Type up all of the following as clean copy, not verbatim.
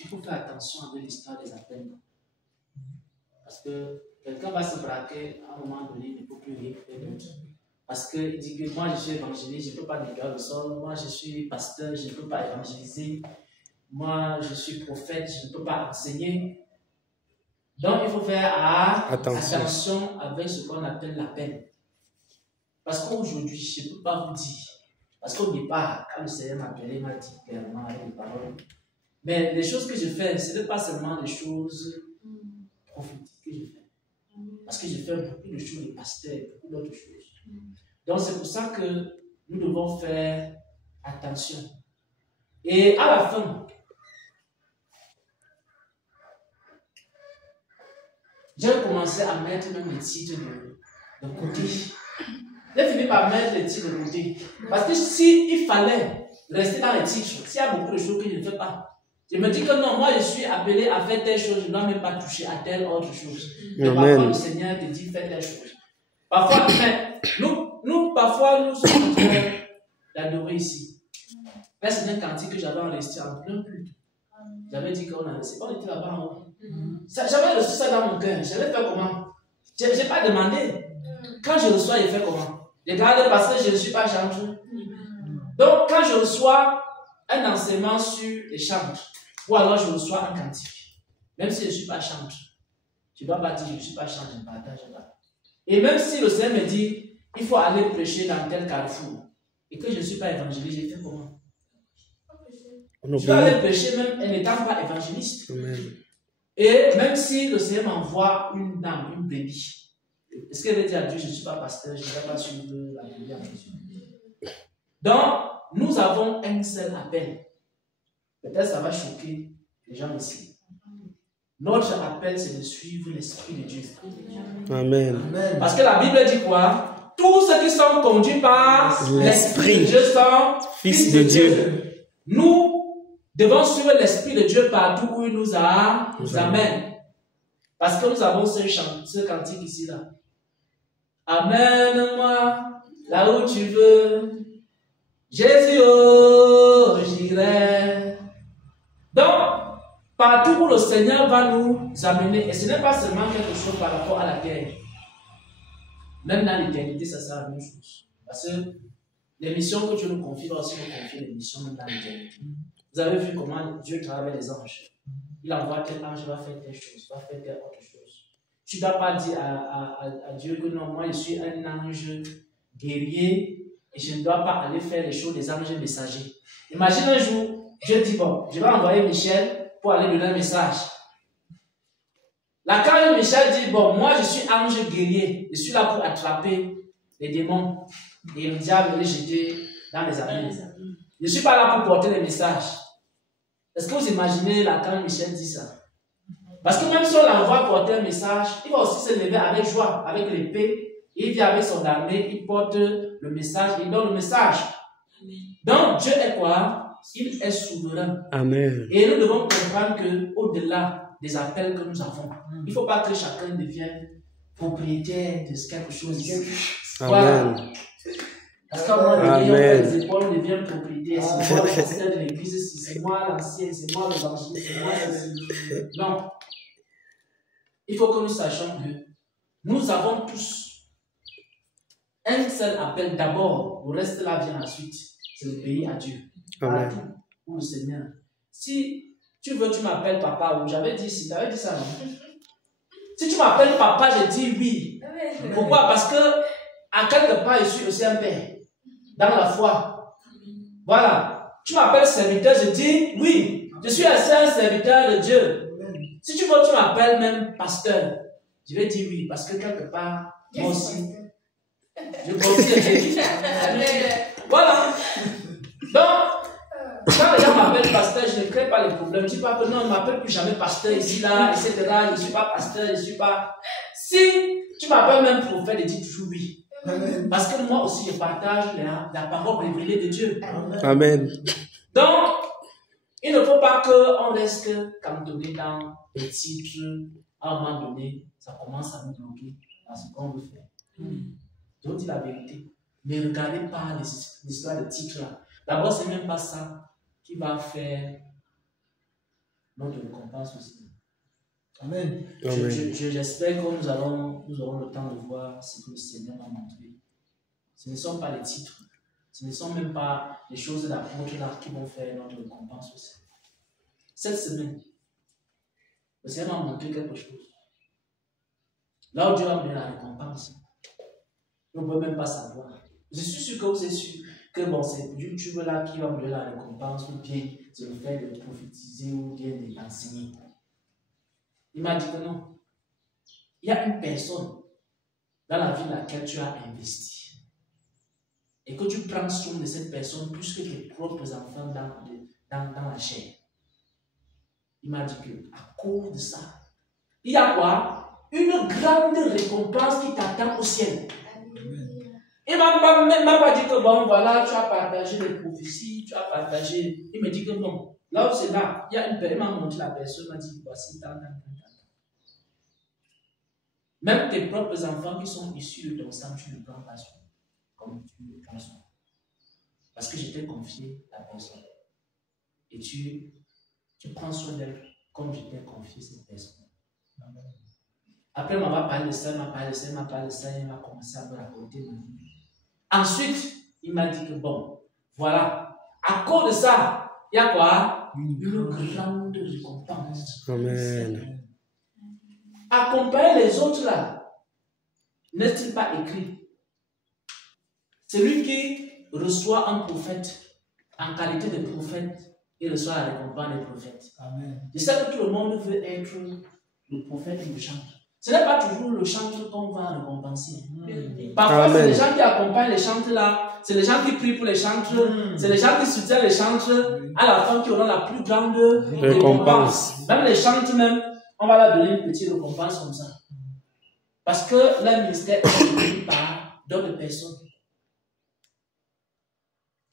il faut faire attention avec l'histoire des appels. Parce que quelqu'un va se braquer à un moment donné, il ne peut plus rien faire d'autre. Parce qu'il dit que moi je suis évangéliste, je ne peux pas dégager le sol, moi je suis pasteur, je ne peux pas évangéliser, moi je suis prophète, je ne peux pas enseigner. Donc il faut faire attention avec ce qu'on appelle l'appel. Parce qu'aujourd'hui, je ne peux pas vous dire, parce qu'au départ, quand le Seigneur m'appelait, il m'a dit clairement avec les paroles. Mais les choses que je fais, ce n'est pas seulement des choses prophétiques que je fais. Parce que je fais beaucoup de choses de pasteur, beaucoup d'autres choses. Donc c'est pour ça que nous devons faire attention. Et à la fin, j'ai commencé à mettre même les titres de côté. J'ai fini par mettre les titres de côté. Parce que s'il fallait rester dans les titres, s'il y a beaucoup de choses que je ne fais pas, je me dis que non, moi je suis appelé à faire telle chose, je ne dois même pas toucher à telle autre chose. Mais parfois le Seigneur te dit fais telle chose. Parfois, mais parfois nous sommes en train d'adorer ici. Là, c'est un cantique que j'avais enregistré en plein culte. J'avais dit qu'on était là-bas en haut. J'avais reçu ça dans mon cœur. Je l'ai fait comment? Je n'ai pas demandé. Quand je reçois, je fais comment? Regardez, parce que je ne suis pas chanteur. Donc, quand je reçois un enseignement sur les chantres, ou alors je reçois un cantique, même si je ne suis pas chanteur, je ne dois pas dire je ne suis pas chanteur, je ne partage pas. Et même si le Seigneur me dit, il faut aller prêcher dans tel carrefour, et que je ne suis pas évangéliste, je fais comment? Je vais aller prêcher même en n'étant pas évangéliste. Et même si le Seigneur m'envoie une dame, une brebis, est-ce qu'elle veut dire à Dieu, je ne suis pas pasteur, je ne vais pas suivre la brebis en question? Donc, nous avons un seul appel. Peut-être ça va choquer les gens ici. Notre appel, c'est de suivre l'Esprit de Dieu. Amen. Parce que la Bible dit quoi? Tous ceux qui sont conduits par l'Esprit de Dieu sont fils de Dieu. Nous devons suivre l'Esprit de Dieu partout où il nous amène. Parce que nous avons ce cantique ici là. Amène-moi là où tu veux. Jésus, oh, j'irai. Donc, partout où le Seigneur va nous amener, et ce n'est pas seulement quelque chose par rapport à la terre. Même dans l'éternité, ça sera la même chose. Parce que les missions que Dieu nous confie, va aussi nous confier les missions même dans l'éternité. Vous avez vu comment Dieu travaille avec les anges. Il envoie tel ange, va faire telle chose, va faire telle autre chose. Tu ne dois pas dire à Dieu que non, moi je suis un ange guerrier et je ne dois pas aller faire les choses des anges messagers. Imagine un jour, Dieu dit bon, je vais envoyer Michel pour aller donner un message. Là, quand Michel dit bon, moi je suis ange guerrier, je suis là pour attraper les démons et le diable les jeter dans les abîmes. Je ne suis pas là pour porter les messages. Est-ce que vous imaginez là quand Michel dit ça? Parce que même si on l'envoie porter un message, il va aussi se lever avec joie, avec l'épée. Il vient avec son armée, il porte le message, il donne le message. Donc Dieu est quoi? Il est souverain. Amen. Et nous devons comprendre qu'au-delà des appels que nous avons, il ne faut pas que chacun devienne propriétaire de quelque chose. Voilà. Parce qu'à un moment donné, on fait les épaules, on devient propriétaire. C'est moi le pasteur de l'église, c'est moi l'ancien, c'est moi l'évangile, c'est moi ceci. Non. Il faut que nous sachions que nous avons tous un seul appel d'abord. Le reste là vient ensuite. C'est le pays à Dieu. Partout où le Seigneur. Si tu veux, tu m'appelles papa, ou j'avais dit si, tu avais dit ça, non? Si tu m'appelles papa, je dis oui. Pourquoi? Parce que à quelque part, je suis aussi un père. Dans la foi. Voilà. Tu m'appelles serviteur, je dis oui. Je suis assez un serviteur de Dieu. Si tu veux, tu m'appelles même pasteur. Je vais dire oui, parce que quelque part, moi aussi, je confie. Voilà. Donc, quand les gens m'appellent pasteur, je ne crée pas les problèmes. Je ne dis pas que non, ne m'appelle plus jamais pasteur ici, là, etc. Je ne suis pas pasteur, je ne suis pas. Si tu m'appelles même prophète, je dis toujours oui. Parce que moi aussi, je partage la parole révélée de Dieu. Amen. Donc, il ne faut pas qu'on reste cantonné dans les titres. À un moment donné, ça commence à nous bloquer dans ce qu'on veut faire. Je vous dis la vérité. Ne regardez pas l'histoire de titres là. D'abord, ce n'est même pas ça qui va faire notre récompense aussi. Amen. J'espère que nous aurons le temps de voir ce que le Seigneur m'a montré. Ce ne sont pas les titres, ce ne sont même pas les choses d'apôtres là qui vont faire notre récompense aussi. Cette semaine, le Seigneur m'a montré quelque chose. Là où Dieu va me donner la récompense, on ne peut même pas savoir. Je suis sûr que vous êtes sûr que bon, c'est YouTube là qui va me donner la récompense, ou bien c'est le fait de prophétiser, ou bien d'enseigner. Il m'a dit que non. Il y a une personne dans la vie dans laquelle tu as investi. Et que tu prends soin de cette personne plus que tes propres enfants dans la chair. Il m'a dit que à cause de ça, il y a quoi? Une grande récompense qui t'attend au ciel. Il ne m'a pas dit que bon, voilà, tu as partagé les prophéties, tu as partagé. Il me dit que non. Là où c'est là, il y a une personne, il m'a montré la personne, il m'a dit voici, tant. Même tes propres enfants qui sont issus de ton sang, tu ne prends pas soin comme tu le prends soin. Parce que je t'ai confié la personne. Et tu prends soin d'elle comme je t'ai confié cette personne. Après, il m'a parlé de ça, il m'a commencé à me raconter ma vie. Ensuite, il m'a dit que bon, voilà, à cause de ça, il y a quoi? Une grande récompense. Amen. Accompagner les autres là, n'est-il pas écrit? Celui qui reçoit un prophète en qualité de prophète, il reçoit la récompense des prophètes. Amen. Je sais que tout le monde veut être le prophète ou le chantre. Ce n'est pas toujours le chantre qu'on va récompenser. Parfois, c'est les gens qui accompagnent les chantres là, c'est les gens qui prient pour les chantres, c'est les gens qui soutiennent les chantres, à la fin qui auront la plus grande récompense. Même les chantres, même, on va leur donner une petite récompense comme ça. Parce que leur ministère est conduit par d'autres personnes.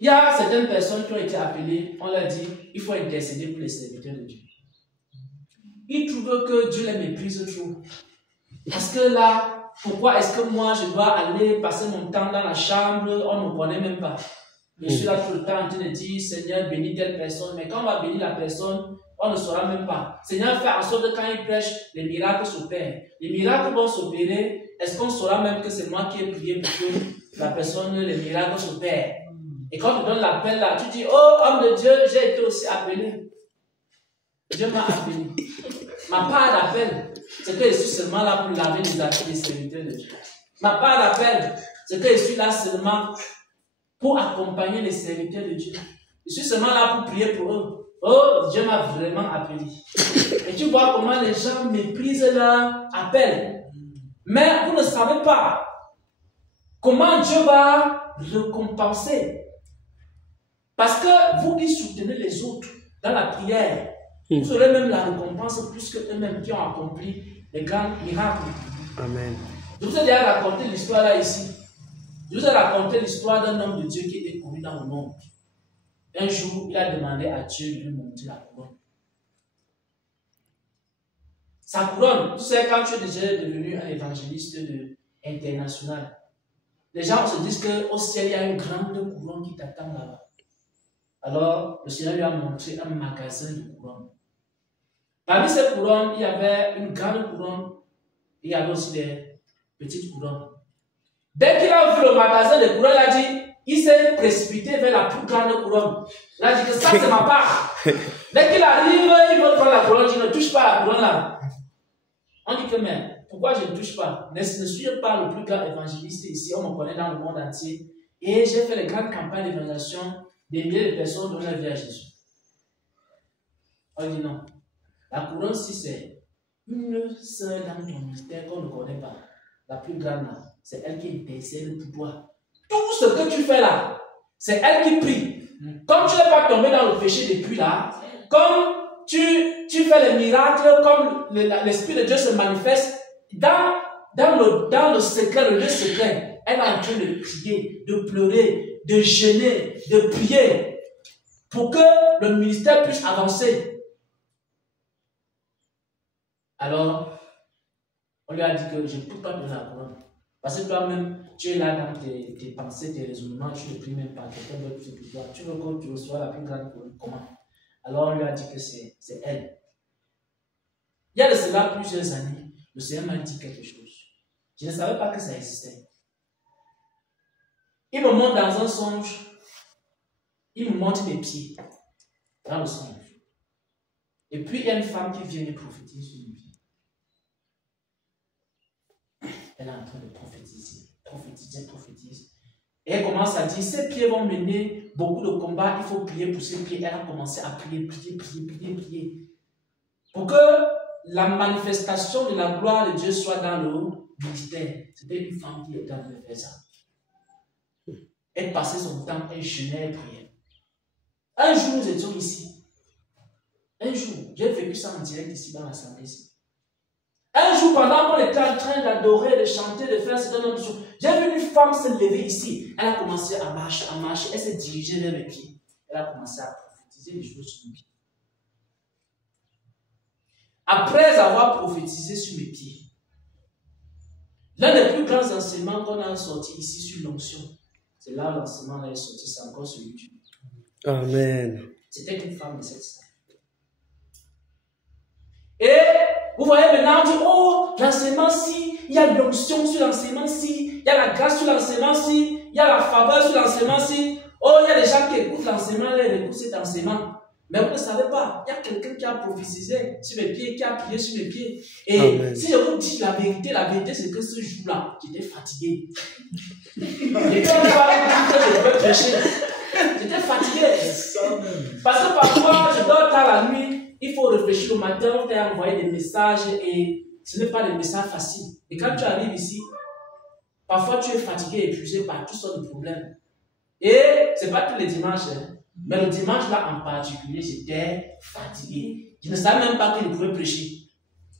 Il y a certaines personnes qui ont été appelées, on leur dit, il faut intercéder pour les serviteurs de Dieu. Ils trouvent que Dieu les méprise trop. Parce que là, pourquoi est-ce que moi je dois aller passer mon temps dans la chambre, on ne me connaît même pas. Je suis là tout le temps en train de dire, Seigneur, bénis telle personne. Mais quand on va bénir la personne, on ne saura même pas. Seigneur, fait en sorte que quand il prêche, les miracles s'opèrent. Les miracles vont s'opérer. Est-ce qu'on saura même que c'est moi qui ai prié pour que la personne, les miracles s'opèrent? Et quand tu donnes l'appel là, tu dis, oh, homme de Dieu, j'ai été aussi appelé. Dieu m'a appelé. Ma part d'appel, c'est que je suis seulement là pour laver les affaires des serviteurs de Dieu. Ma part d'appel, c'est que je suis là seulement pour accompagner les serviteurs de Dieu. Je suis seulement là pour prier pour eux. Oh, Dieu m'a vraiment appelé. Et tu vois comment les gens méprisent leur appel. Mais vous ne savez pas comment Dieu va récompenser. Parce que vous qui soutenez les autres dans la prière, vous aurez même la récompense plus que eux-mêmes qui ont accompli les grands miracles. Amen. Je vous ai déjà raconté l'histoire là ici. Je vous ai raconté l'histoire d'un homme de Dieu qui était connu dans le monde. Un jour, il a demandé à Dieu de lui montrer la couronne. Sa couronne, tu sais, quand tu es déjà devenu un évangéliste international, les gens se disent qu'au ciel, il y a une grande couronne qui t'attend là-bas. Alors, le Seigneur lui a montré un magasin de couronnes. Parmi ces couronnes, il y avait une grande couronne et il y avait aussi des petites couronnes. Dès qu'il a vu le magasin de couronnes, il a dit, il s'est précipité vers la plus grande couronne. Il a dit que ça, c'est ma part. Dès qu'il arrive, il veut prendre la couronne, je ne touche pas à la couronne là. On dit que, mais pourquoi je ne touche pas? Ne suis pas le plus grand évangéliste ici, on me connaît dans le monde entier. Et j'ai fait les grandes campagnes d'évangélisation. Des milliers de personnes donnent la vie à Jésus. On dit non. La couronne, si c'est une sœur dans ton ministère qu'on ne connaît pas, la plus grande, c'est elle qui intercède pour toi. Tout ce que tu fais là, c'est elle qui prie. Comme tu n'es pas tombé dans le péché depuis là, comme tu fais les miracles, comme l'Esprit de Dieu se manifeste, dans le secret, le lieu secret, elle est en train de prier, de pleurer, de jeûner, de prier, pour que le ministère puisse avancer. Alors, on lui a dit que je ne peux pas donner la couronne. Parce que toi-même, tu es là dans tes pensées, tes raisonnements, tu ne pries même pas, quelqu'un d'autre fait pour toi. Tu veux que tu reçois la plus grande couronne. Comment? Alors on lui a dit que c'est elle. Il y a de cela plusieurs années, le Seigneur m'a dit quelque chose. Je ne savais pas que ça existait. Il me montre dans un songe, il me montre mes pieds dans le songe. Et puis il y a une femme qui vient me prophétiser sur mes pieds. Elle est en train de prophétiser. Et elle commence à dire, ces pieds vont mener beaucoup de combats, il faut prier pour ces pieds. Elle a commencé à prier. Pour que la manifestation de la gloire de Dieu soit dans le ministère. C'était une femme qui était en train de faire ça. Elle passait son temps, elle jeûnait, elle priait. Un jour, nous étions ici. Un jour, j'ai vécu ça en direct ici dans l'assemblée. Un jour, pendant qu'on était en train d'adorer, de chanter, de faire cette autre chose, j'ai vu une femme se lever ici. Elle a commencé à marcher, elle s'est dirigée vers mes pieds. Elle a commencé à prophétiser les choses sur mes pieds. Après avoir prophétisé sur mes pieds, l'un des plus grands enseignements qu'on a sorti ici sur l'onction, c'est là l'enseignement est sorti, c'est encore sur YouTube. Amen. C'était une femme de cette salle. Et vous voyez maintenant, on dit, oh, l'enseignement-ci, il y a l'onction sur l'enseignement-ci, il y a la grâce sur l'enseignement-ci, il y a la faveur sur l'enseignement-ci. Oh, il y a des gens qui écoutent l'enseignement, ils écoutent cet enseignement. Mais vous ne savez pas, il y a quelqu'un qui a prophétisé sur mes pieds, qui a prié sur mes pieds. Et Amen. Si je vous dis la vérité, c'est que ce jour-là, j'étais fatigué. J'étais fatigué. Parce que parfois, je dors tard la nuit, il faut réfléchir le matin, on t'a envoyé des messages et ce n'est pas des messages faciles. Et quand tu arrives ici, parfois tu es fatigué, épuisé par toutes sortes de problèmes. Et ce n'est pas tous les dimanches, hein. Mais le dimanche là en particulier, j'étais fatigué. Je ne savais même pas qu'il pouvait prêcher.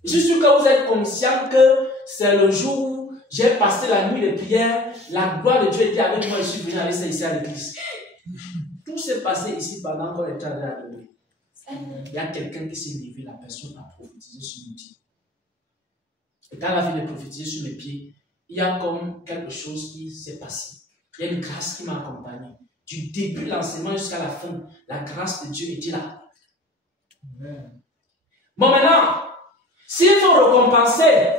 Je suis sûr que vous êtes conscient que c'est le jour où j'ai passé la nuit de prière, la gloire de Dieu était avec moi, je suis venu avec ça ici à l'église. Tout s'est passé ici pendant qu'on était en train d'adorer. Il y a quelqu'un qui s'est levé, la personne a prophétisé sur mes pieds. Et quand elle a fini de prophétiser sur mes pieds, il y a comme quelque chose qui s'est passé. Il y a une grâce qui m'a accompagné. Du début de l'enseignement jusqu'à la fin, la grâce de Dieu était là. Amen. Bon, maintenant, s'il faut récompenser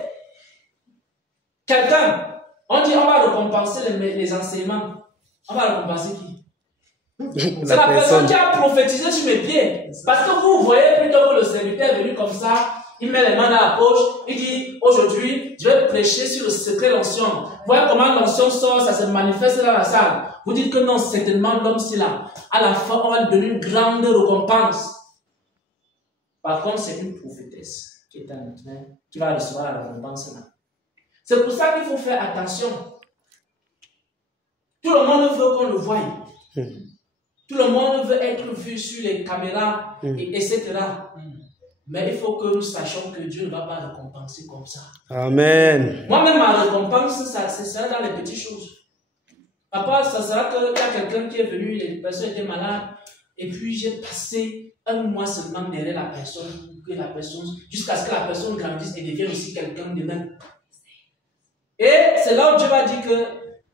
quelqu'un, on dit on va récompenser les enseignements. On va récompenser qui? C'est la personne qui a prophétisé sur mes pieds. Parce que vous voyez plutôt que le serviteur est venu comme ça, il met les mains dans la poche, il dit aujourd'hui, je vais prêcher sur le secret de l'onction. Vous voyez comment l'onction sort, ça se manifeste dans la salle. Vous dites que non, certainement l'homme c'est là. À la fin, on va lui donner une grande récompense. Par contre, c'est une prophétesse qui est en train, qui va recevoir la récompense là. C'est pour ça qu'il faut faire attention. Tout le monde veut qu'on le voie. Tout le monde veut être vu sur les caméras, etc. Mais il faut que nous sachions que Dieu ne va pas récompenser comme ça. Amen. Moi-même, ma récompense, ça sera dans les petites choses. Papa, ça sera qu'il y a quelqu'un qui est venu, les personnes étaient malades, et puis j'ai passé un mois seulement derrière la personne, jusqu'à ce que la personne grandisse et devienne aussi quelqu'un de même. Et c'est là où Dieu va dire que,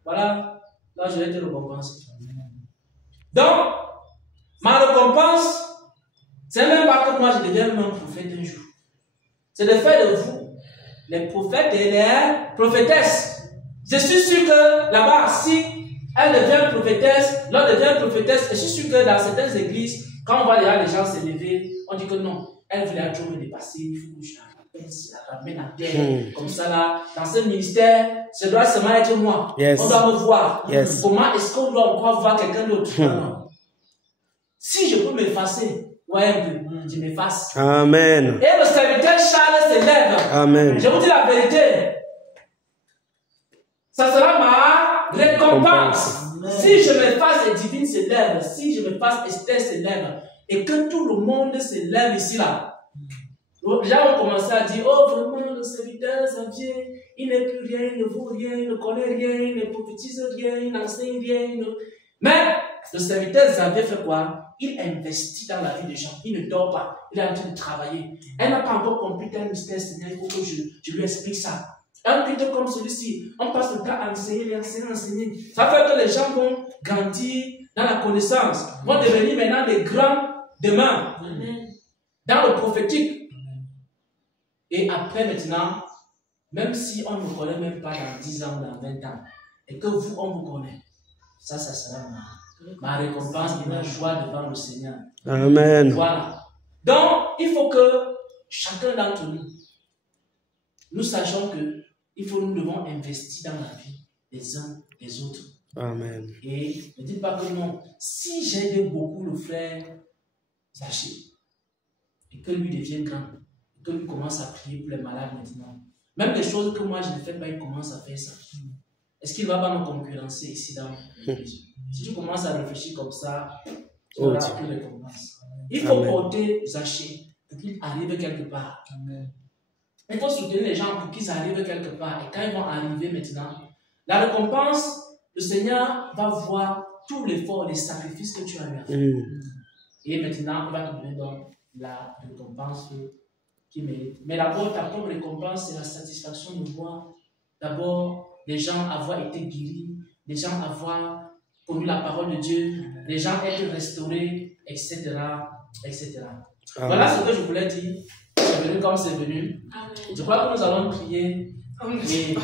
voilà, là je vais te récompenser. Donc, ma récompense, c'est même pas que moi je devienne un prophète un jour. C'est de faire de vous les prophètes et les prophétesses. Je suis sûr que là-bas, si elle devient prophétesse, l'autre devient prophétesse, et je suis sûr que dans certaines églises, quand on voit les gens s'élever, on dit que non, elle voulait toujours me dépasser, il faut que je la ramène à terre, comme ça là. Dans ce ministère, ce doit seulement être moi. Yes. On doit me voir. Yes. Comment est-ce qu'on doit encore voir quelqu'un d'autre? Si je peux m'effacer, ouais, je m'efface. Amen. Et le serviteur Charles se lève. Amen. Je vous dis la vérité. Ça sera ma récompense. Si je m'efface et Divine se lève, si je m'efface Esther se lève, et que tout le monde se lève ici là. Les gens vont commencer à dire, oh vraiment le serviteur Xavier, il n'est plus rien, il ne vaut rien, il ne connaît rien, il ne prophétise rien, il n'enseigne rien. Mais le serviteur Xavier fait quoi? Il investit dans la vie des gens, il ne dort pas, il est en train de travailler. Elle n'a pas encore compris tel mystère, Seigneur, il faut que je lui explique ça. Un culte comme celui-ci, on passe le temps à enseigner, enseigner. Ça fait que les gens vont grandir dans la connaissance, vont devenir maintenant des grands demain. Dans le prophétique. Et après maintenant, même si on ne vous connaît même pas dans 10 ans ou dans 20 ans, et que vous, on vous connaît, ça sera ma récompense et ma joie devant le Seigneur. Amen. Voilà. Donc, il faut que chacun d'entre nous sachions que nous devons investir dans la vie des uns des autres. Amen. Et ne dites pas que non. Si j'aide beaucoup le frère Zaché, et que lui devienne grand, et que lui commence à prier pour les malades maintenant, même les choses que moi je ne fais pas, il commence à faire ça. Est-ce qu'il ne va pas me concurrencer ici dans l'église? Si tu commences à réfléchir comme ça, tu n'auras plus de récompense. Il faut porter Zaché pour qu'il arrive quelque part. Amen. Il faut soutenir les gens pour qu'ils arrivent quelque part. Et quand ils vont arriver maintenant, la récompense, le Seigneur va voir tout l'effort, les sacrifices que tu as eu à faire. Et maintenant, il va te donner donc la récompense qu'il mérite. Mais d'abord, ta propre récompense, c'est la satisfaction de voir d'abord les gens avoir été guéris, les gens avoir connu la parole de Dieu, les gens être restaurés, etc. etc. Voilà ce que je voulais dire. C'est venu comme c'est venu. Je crois que nous allons prier. Et